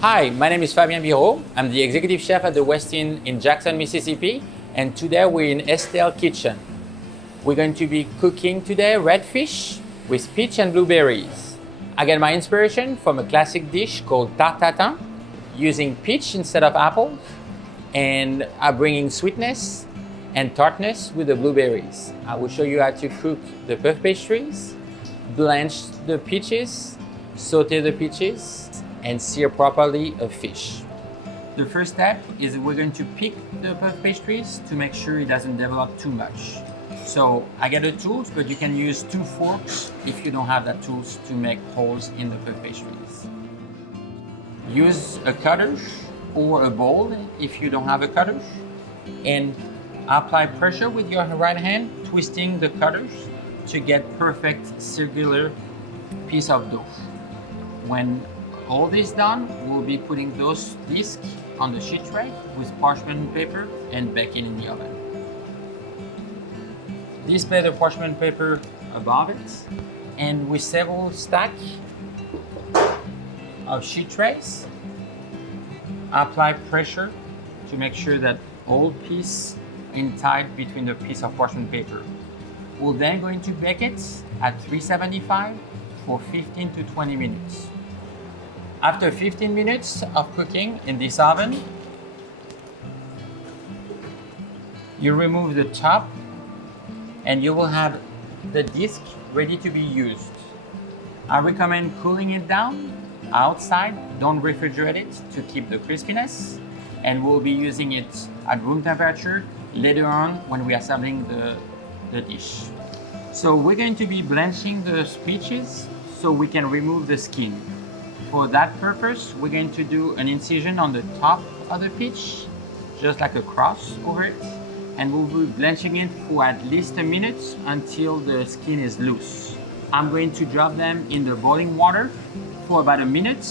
Hi, my name is Fabien Biraud. I'm the executive chef at the Westin in Jackson, Mississippi, and today we're in Estelle kitchen. We're going to be cooking today redfish with peach and blueberries. I get my inspiration from a classic dish called Tarte Tatin, using peach instead of apples, and I'm bringing sweetness and tartness with the blueberries. I will show you how to cook the puff pastries, blanch the peaches, saute the peaches, and sear properly a fish. The first step is we're going to pick the puff pastries to make sure it doesn't develop too much. So I get the tools, but you can use 2 forks if you don't have the tools to make holes in the puff pastries. Use a cutter or a bowl if you don't have a cutter, and apply pressure with your right hand, twisting the cutters to get perfect circular piece of dough. When all this done, we'll be putting those discs on the sheet tray with parchment paper and baking in the oven. Display the parchment paper above it, and with several stacks of sheet trays, apply pressure to make sure that all piece in tight between the piece of parchment paper. We're then going to bake it at 375 for 15 to 20 minutes. After 15 minutes of cooking in this oven, you remove the top and you will have the disc ready to be used. I recommend cooling it down outside, don't refrigerate it to keep the crispiness, and we'll be using it at room temperature later on when we are assembling the dish. So we're going to be blanching the peaches so we can remove the skin. For that purpose, we're going to do an incision on the top of the peach, just like a cross over it, and we'll be blanching it for at least a minute until the skin is loose. I'm going to drop them in the boiling water for about a minute.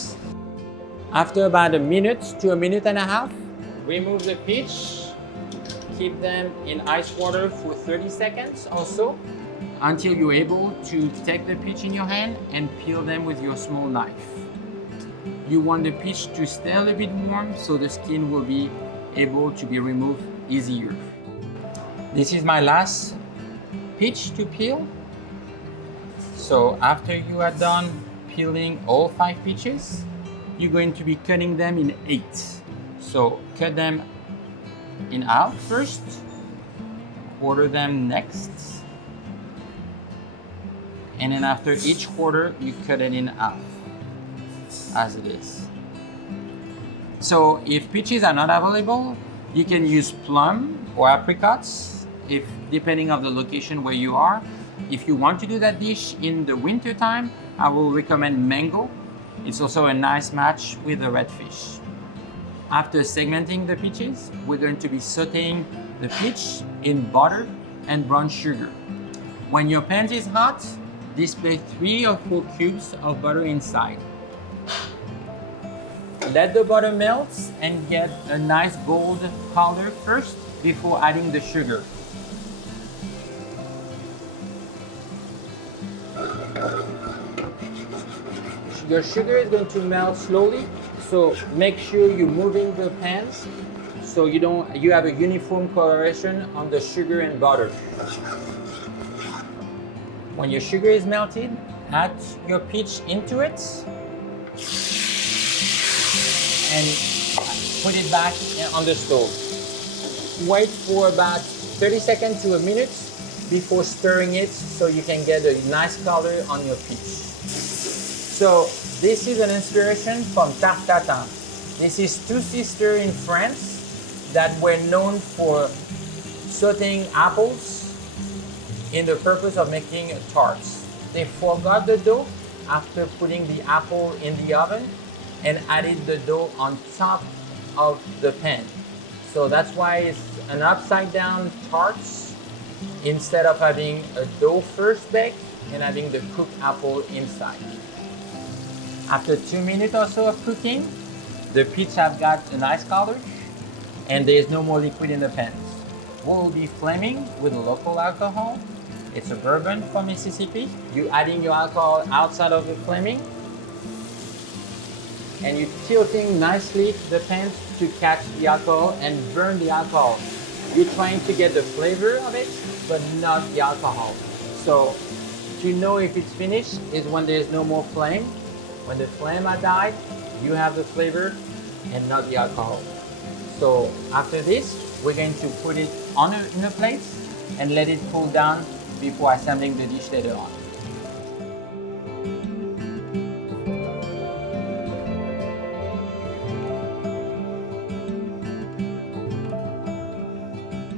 After about a minute to a minute and a half, remove the peach, keep them in ice water for 30 seconds or so, until you're able to take the peach in your hand and peel them with your small knife. You want the peach to stay a little bit warm so the skin will be able to be removed easier. This is my last peach to peel. So after you are done peeling all 5 peaches, you're going to be cutting them in 8. So cut them in half first, quarter them next, and then after each quarter you cut it in half as it is. So if peaches are not available, you can use plum or apricots, if depending on the location where you are. If you want to do that dish in the winter time, I will recommend mango. It's also a nice match with the redfish. After segmenting the peaches, we're going to be sauteing the peach in butter and brown sugar. When your pan is hot, display 3 or 4 cubes of butter inside. Let the butter melt and get a nice gold color first before adding the sugar. Your sugar is going to melt slowly, so make sure you're moving the pans so you have a uniform coloration on the sugar and butter. When your sugar is melted, add your peach into it and put it back on the stove. Wait for about 30 seconds to a minute before stirring it so you can get a nice color on your peach. So this is an inspiration from Tarte Tatin. This is 2 sisters in France that were known for sauteing apples in the purpose of making tarts. They forgot the dough after putting the apple in the oven and added the dough on top of the pan. So that's why it's an upside down tarts instead of having a dough first baked and having the cooked apple inside. After 2 minutes or so of cooking, the peach have got a nice color and there is no more liquid in the pans. We'll be flaming with local alcohol. It's a bourbon from Mississippi. You're adding your alcohol outside of the flaming. and you're tilting nicely the pan to catch the alcohol and burn the alcohol. You're trying to get the flavor of it, but not the alcohol. So to know if it's finished is when there's no more flame. When the flame has died, you have the flavor and not the alcohol. So after this, we're going to put it in a plate and let it cool down before assembling the dish later on.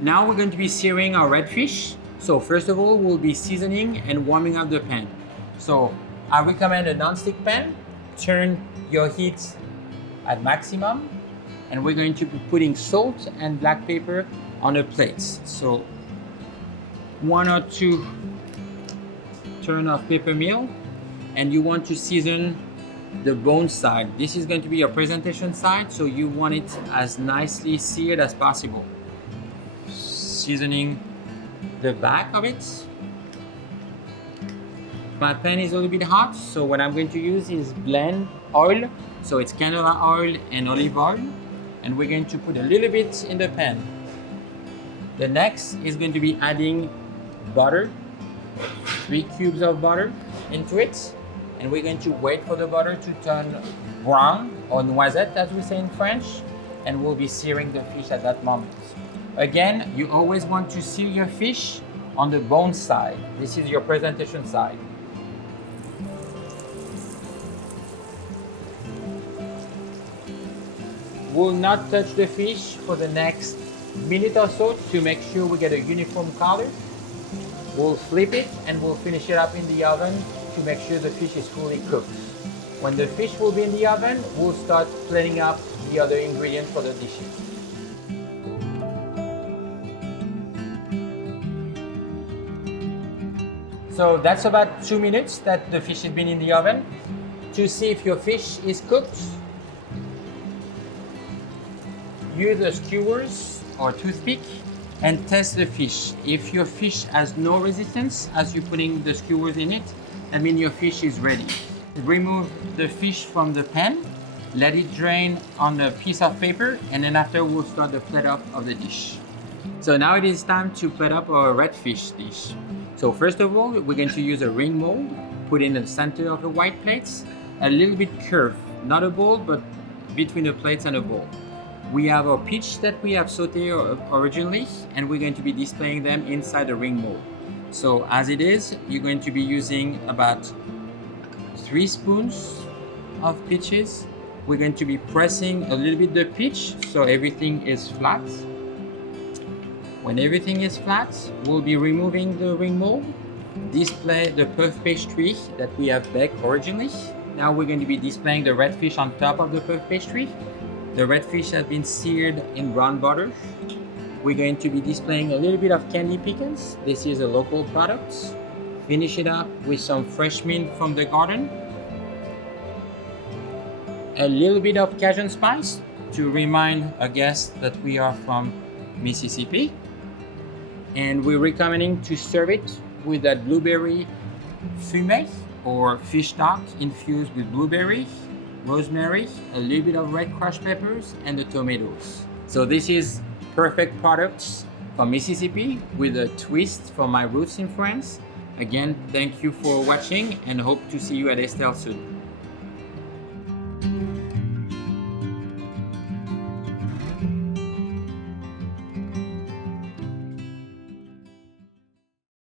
Now we're going to be searing our redfish. So first of all, we'll be seasoning and warming up the pan. So I recommend a non-stick pan. Turn your heat at maximum, and we're going to be putting salt and black pepper on a plate. So 1 or 2 turn of pepper meal, and you want to season the bone side. This is going to be your presentation side, so you want it as nicely seared as possible. Seasoning the back of it. My pan is a little bit hot, so what I'm going to use is blend oil. So it's canola oil and olive oil, and we're going to put a little bit in the pan. The next is going to be adding butter, 3 cubes of butter into it, and we're going to wait for the butter to turn brown, or noisette as we say in French, and we'll be searing the fish at that moment. Again, you always want to sear your fish on the bone side. This is your presentation side. We'll not touch the fish for the next minute or so to make sure we get a uniform color. We'll flip it and we'll finish it up in the oven to make sure the fish is fully cooked. When the fish will be in the oven, we'll start plating up the other ingredients for the dishes. So that's about 2 minutes that the fish has been in the oven. To see if your fish is cooked, use the skewers or toothpick and test the fish. If your fish has no resistance as you're putting the skewers in it, that means your fish is ready. Remove the fish from the pan, let it drain on a piece of paper, and then after we'll start the plate up of the dish. So now it is time to plate up our redfish dish. So first of all, we're going to use a ring mold, put in the center of the white plates, a little bit curved, not a bowl, but between the plates and a bowl. We have our peach that we have sauteed originally, and we're going to be displaying them inside the ring mold. So as it is, you're going to be using about 3 spoons of peaches. We're going to be pressing a little bit the peach so everything is flat. When everything is flat, we'll be removing the ring mold, display the puff pastry that we have baked originally. Now we're going to be displaying the redfish on top of the puff pastry. The redfish has been seared in brown butter. We're going to be displaying a little bit of candy pecans. This is a local product. Finish it up with some fresh mint from the garden. A little bit of Cajun spice to remind a guest that we are from Mississippi. And we're recommending to serve it with that blueberry fumé or fish stock infused with blueberry, rosemary, a little bit of red crushed peppers, and the tomatoes. So this is perfect products from Mississippi with a twist from my roots in France. Again, thank you for watching and hope to see you at Estelle soon.